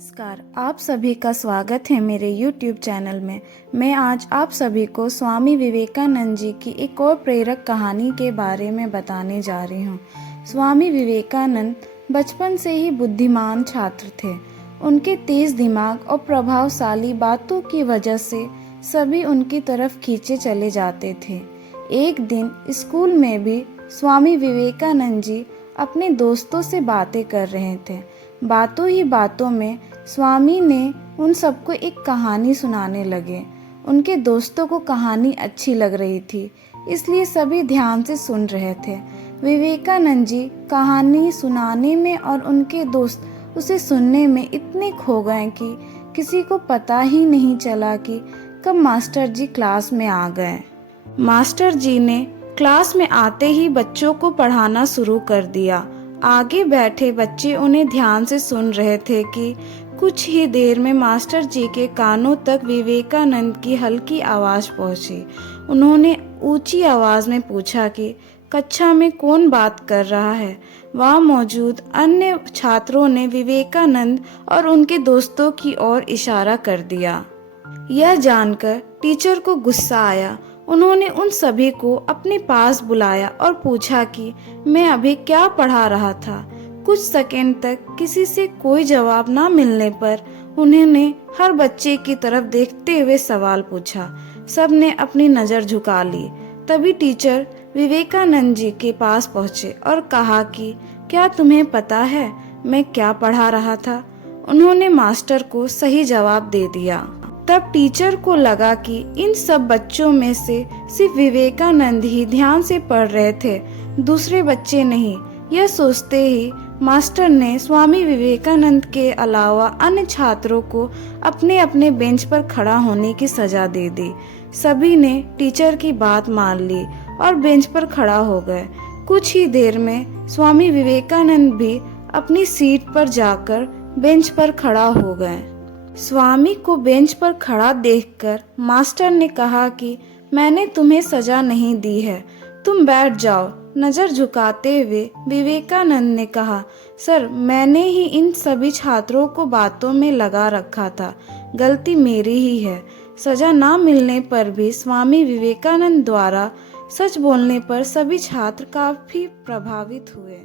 नमस्कार, आप सभी का स्वागत है मेरे YouTube चैनल में। मैं आज आप सभी को स्वामी विवेकानंद जी की एक और प्रेरक कहानी के बारे में बताने जा रही हूँ। स्वामी विवेकानंद बचपन से ही बुद्धिमान छात्र थे। उनके तेज दिमाग और प्रभावशाली बातों की वजह से सभी उनकी तरफ खींचे चले जाते थे। एक दिन स्कूल में भी स्वामी विवेकानंद जी अपने दोस्तों से बातें कर रहे थे। बातों ही बातों में स्वामी ने उन सबको एक कहानी सुनाने लगे। उनके दोस्तों को कहानी अच्छी लग रही थी, इसलिए सभी ध्यान से सुन रहे थे। विवेकानंद जी कहानी सुनाने में और उनके दोस्त उसे सुनने में इतने खो गए कि किसी को पता ही नहीं चला कि कब मास्टर जी क्लास में आ गए। मास्टर जी ने क्लास में आते ही बच्चों को पढ़ाना शुरू कर दिया। आगे बैठे बच्चे उन्हें ध्यान से सुन रहे थे कि कुछ ही देर में मास्टर जी के कानों तक विवेकानंद की हल्की आवाज पहुंची। उन्होंने ऊंची आवाज में पूछा कि कक्षा में कौन बात कर रहा है। वहां मौजूद अन्य छात्रों ने विवेकानंद और उनके दोस्तों की ओर इशारा कर दिया। यह जानकर टीचर को गुस्सा आया। उन्होंने उन सभी को अपने पास बुलाया और पूछा कि मैं अभी क्या पढ़ा रहा था। कुछ सेकंड तक किसी से कोई जवाब ना मिलने पर उन्होंने हर बच्चे की तरफ देखते हुए सवाल पूछा। सब ने अपनी नज़र झुका ली। तभी टीचर विवेकानंद जी के पास पहुंचे और कहा कि क्या तुम्हें पता है मैं क्या पढ़ा रहा था। उन्होंने मास्टर को सही जवाब दे दिया। तब टीचर को लगा कि इन सब बच्चों में से सिर्फ विवेकानंद ही ध्यान से पढ़ रहे थे, दूसरे बच्चे नहीं। यह सोचते ही मास्टर ने स्वामी विवेकानंद के अलावा अन्य छात्रों को अपने अपने बेंच पर खड़ा होने की सजा दे दी। सभी ने टीचर की बात मान ली और बेंच पर खड़ा हो गए। कुछ ही देर में स्वामी विवेकानंद भी अपनी सीट पर जाकर बेंच पर खड़ा हो गए। स्वामी को बेंच पर खड़ा देखकर मास्टर ने कहा कि मैंने तुम्हें सजा नहीं दी है, तुम बैठ जाओ। नज़र झुकाते हुए विवेकानंद ने कहा, सर मैंने ही इन सभी छात्रों को बातों में लगा रखा था, गलती मेरी ही है। सजा ना मिलने पर भी स्वामी विवेकानंद द्वारा सच बोलने पर सभी छात्र काफी प्रभावित हुए।